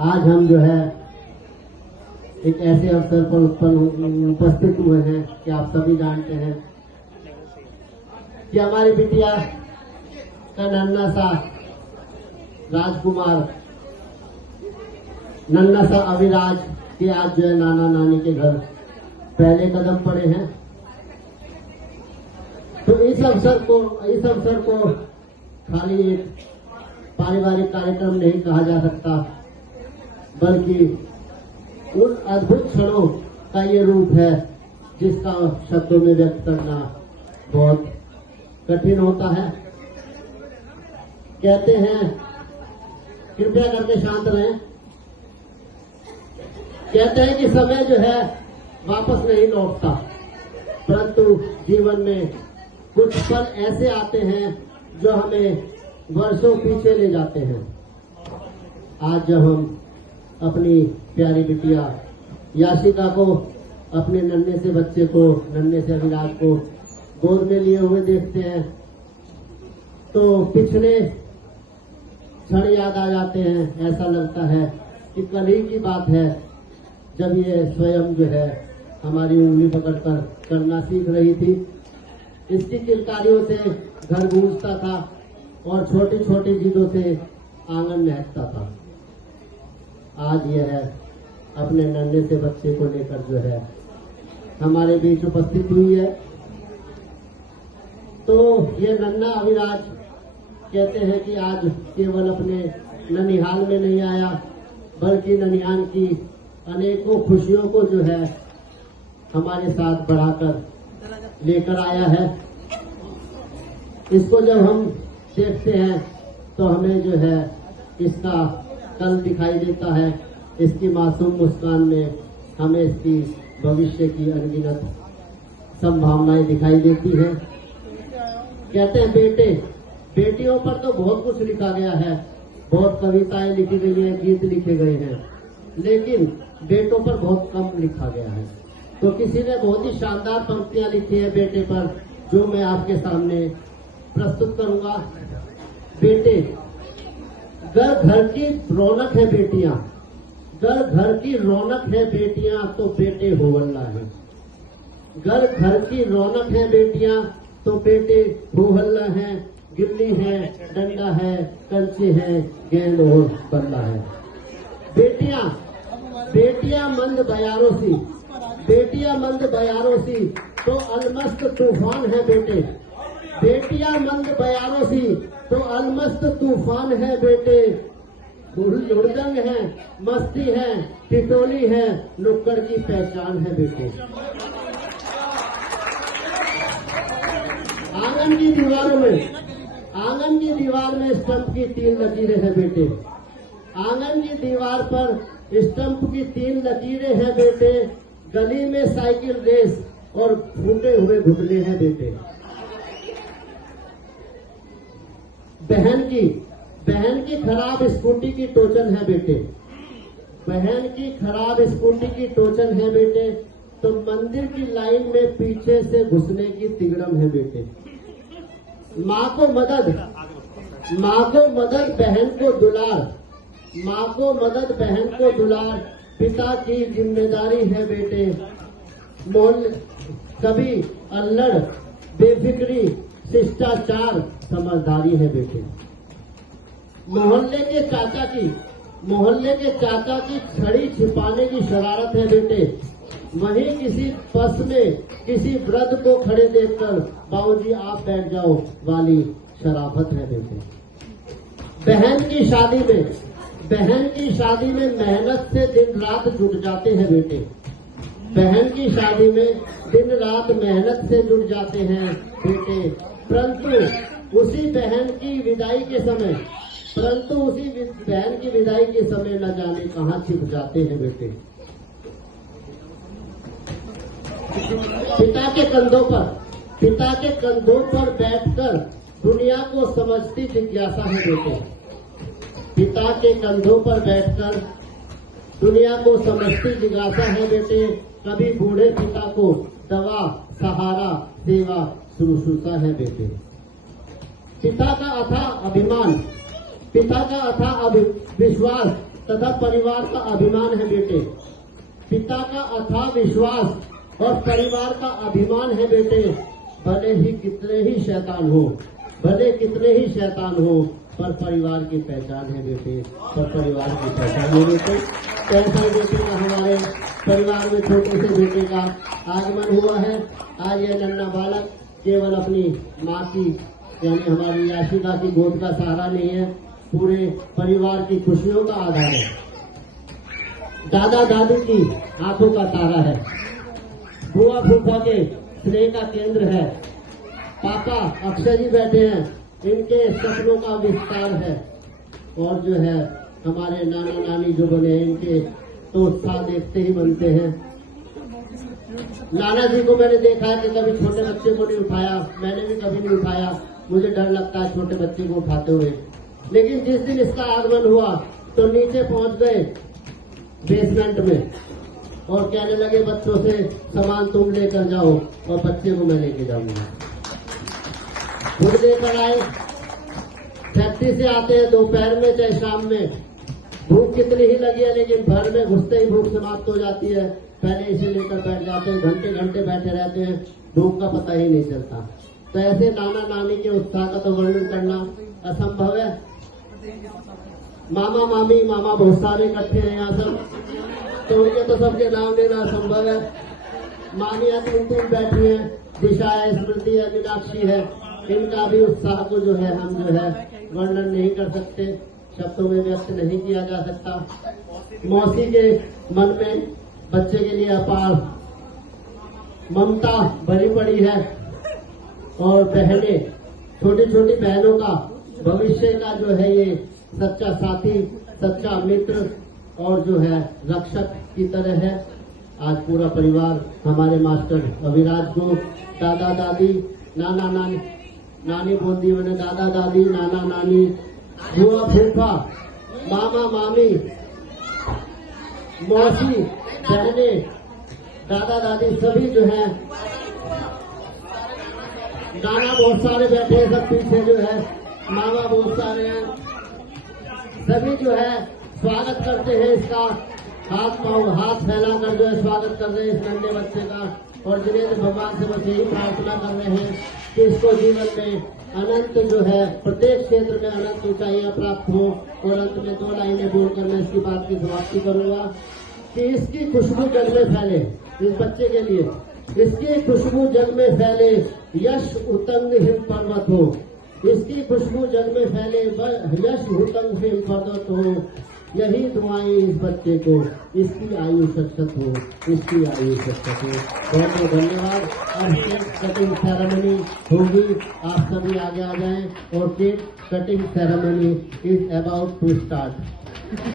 आज हम जो है एक ऐसे अवसर पर उपस्थित हुए हैं कि आप सभी जानते हैं कि हमारी बिटिया का नन्हा सा राजकुमार, नन्हा सा अविराज के आज जो है नाना नानी के घर पहले कदम पड़े हैं। तो इस अवसर को खाली एक पारिवारिक कार्यक्रम नहीं कहा जा सकता, बल्कि उन अद्भुत क्षणों का ये रूप है जिसका शब्दों में व्यक्त करना बहुत कठिन होता है। कहते हैं, कृपया करके शांत रहें, कहते हैं कि समय जो है वापस नहीं लौटता, परंतु जीवन में कुछ पल ऐसे आते हैं जो हमें वर्षों पीछे ले जाते हैं। आज जब हम अपनी प्यारी बिटिया याशिका को, अपने नन्हे से बच्चे को, नन्हे से अविराज को गोद में लिए हुए देखते हैं तो पिछले क्षण याद आ जाते हैं। ऐसा लगता है कि कल ही की बात है जब ये स्वयं जो है हमारी उंगली पकड़कर करना सीख रही थी। इसकी किलकारियों से घर गूंजता था और छोटी छोटी जिदों से आंगन महकता था। आज यह है अपने नन्हे से बच्चे को लेकर जो है हमारे बीच उपस्थित हुई है। तो ये नन्हा अविराज कहते हैं कि आज केवल अपने ननिहाल में नहीं आया, बल्कि ननिहाल की अनेकों खुशियों को जो है हमारे साथ बढ़ाकर लेकर आया है। इसको जब हम देखते हैं तो हमें जो है इसका कल दिखाई देता है। इसकी मासूम मुस्कान में हमें इसकी भविष्य की अनगिनत संभावनाएं दिखाई देती हैं। कहते हैं बेटियों पर तो बहुत कुछ लिखा गया है, बहुत कविताएं लिखी गई हैं, गीत लिखे गए हैं, लेकिन बेटों पर बहुत कम लिखा गया है। तो किसी ने बहुत ही शानदार पंक्तियां लिखी है बेटे पर, जो मैं आपके सामने प्रस्तुत करूंगा। बेटे, घर की रौनक है बेटियां, घर की रौनक है बेटियां तो बेटे हो हल्ला है। घर की रौनक है बेटियां तो बेटे हो हल्ला है। गिल्ली है, डंडा है, कंचे है, गेंद और बल्ला है। बेटियां मंद बयारों सी, बेटियां मंद बयारों सी तो अलमस्त तूफान है बेटे। बेटियां मंद बयारों सी तो अलमस्त तूफान है बेटे। हुड़दंग है, मस्ती है, टिटोली है, नुक्कड़ की पहचान है बेटे। आंगन की दीवार में स्टंप की 3 लकीरें हैं बेटे। आंगन की दीवार पर स्टंप की 3 लकीरें हैं बेटे। गली में साइकिल रेस और फूटे हुए घुटने हैं बेटे। बहन की खराब स्कूटी की टोचन है बेटे। बहन की खराब स्कूटी की टोचन है बेटे। तो मंदिर की लाइन में पीछे से घुसने की तिगड़म है बेटे। माँ को मदद बहन को दुलार। माँ को मदद बहन को दुलार, पिता की जिम्मेदारी है बेटे। कभी अल्लड़, बेफिक्री, शिष्टाचार, समझदारी है बेटे। मोहल्ले के चाचा की छड़ी छिपाने की शरारत है बेटे। वहीं किसी बस में किसी वृद्ध को खड़े देखकर बाबूजी आप बैठ जाओ वाली शराफत है बेटे। बहन की शादी में मेहनत से दिन रात जुट जाते हैं बेटे। बहन की शादी में दिन रात मेहनत से जुट जाते हैं बेटे। परंतु उसी बहन की विदाई के समय न जाने कहाँ छिप जाते हैं बेटे। पिता के कंधों पर बैठकर दुनिया को समझती जिज्ञासा है बेटे। पिता के कंधों पर बैठकर दुनिया को समझती जिज्ञासा है बेटे। कभी बूढ़े पिता को दवा, सहारा, सेवा, शुश्रूषा है बेटे। पिता का अथाह विश्वास तथा परिवार का अभिमान है बेटे। पिता का अथाह विश्वास और परिवार का अभिमान है बेटे। भले ही कितने ही शैतान हो, भले कितने ही शैतान हो, पर परिवार की पहचान है बेटे, पर परिवार की पहचान है बेटे। ऐसा बेटे का हमारे परिवार में छोटे से बेटे का आगमन हुआ है। आज यह नन्हा बालक केवल अपनी माँ की यानी हमारी याशिका की गोद का सहारा नहीं है, पूरे परिवार की खुशियों का आधार है। दादा दादी की आंखों का तारा है, बुआ फूफा के स्नेह का केंद्र है, पापा अक्षय जी बैठे हैं, इनके सपनों का विस्तार है, और जो है हमारे नाना नानी जो बने हैं इनके तो उत्साह देखते ही बनते हैं। नाना जी को मैंने देखा है कि कभी छोटे बच्चे को नहीं उठाया, मैंने भी कभी नहीं उठाया, मुझे डर लगता है छोटे बच्चे को उठाते हुए। लेकिन जिस दिन इसका आगमन हुआ तो नीचे पहुंच गए बेसमेंट में और कहने लगे बच्चों से सामान तुम लेकर जाओ और बच्चे को मैं लेके जाऊंगा। खुद लेकर आए, फैक्ट्री से आते हैं दोपहर में चाहे शाम में, भूख कितनी ही लगी है लेकिन घर में घुसते ही भूख समाप्त हो जाती है। पहले इसे लेकर बैठ जाते हैं, घंटे घंटे बैठे रहते हैं, भूख का पता ही नहीं चलता। तो ऐसे नाना नानी के उत्साह का तो वर्णन करना असंभव है। मामा मामी, मामा बहुत सारे इकट्ठे हैं यहाँ सब, तो उनके तो सबके नाम लेना असंभव है। मामियाँ तीन बैठी हैं, दिशा है, स्मृति है, मीनाक्षी है, इनका भी उत्साह को जो है हम जो है वर्णन नहीं कर सकते, शब्दों में व्यक्त नहीं किया जा सकता। मौसी के मन में बच्चे के लिए अपार ममता भरी पड़ी है और बहनें, छोटी छोटी बहनों का भविष्य का जो है ये सच्चा साथी, सच्चा मित्र और जो है रक्षक की तरह है। आज पूरा परिवार हमारे मास्टर अविराज को दादा दादी, नाना नानी, नानी बोल दी मैंने, दादा दादी, नाना नानी, बुआ फूफा, मामा मामी, मौसी, बहने, दादा दादी सभी जो है, नाना बहुत सारे बैठे हैं सब पीछे जो है, मामा बहुत सारे हैं, सभी जो है स्वागत करते हैं इसका, हाथ फैलाकर जो है स्वागत कर रहे हैं इस नन्हे बच्चे का। और जिन्हें भगवान से बस यही प्रार्थना कर रहे हैं कि इसको जीवन में अनंत जो है प्रत्येक क्षेत्र में अनंत ऊंचाइयां प्राप्त हो। और अंत में 2 लाइनें बोलकर मैं इसकी बात की समाप्ति करूंगा कि इसकी खुशबू जग में फैले, इस बच्चे के लिए इसकी खुशबू जग में फैले, यश उतंग हिम पर्वत हो, इसकी खुशबू जग में फैले, यश उतंग हिम पर्वत हो। यही दुआएं इस बच्चे को, इसकी आयु शाश्वत हो, इसकी आयु शाश्वत हो। बहुत बहुत धन्यवाद। अब केक कटिंग सेरेमनी होगी, आप सभी आगे आ जाएं और cake cutting ceremony is about to start.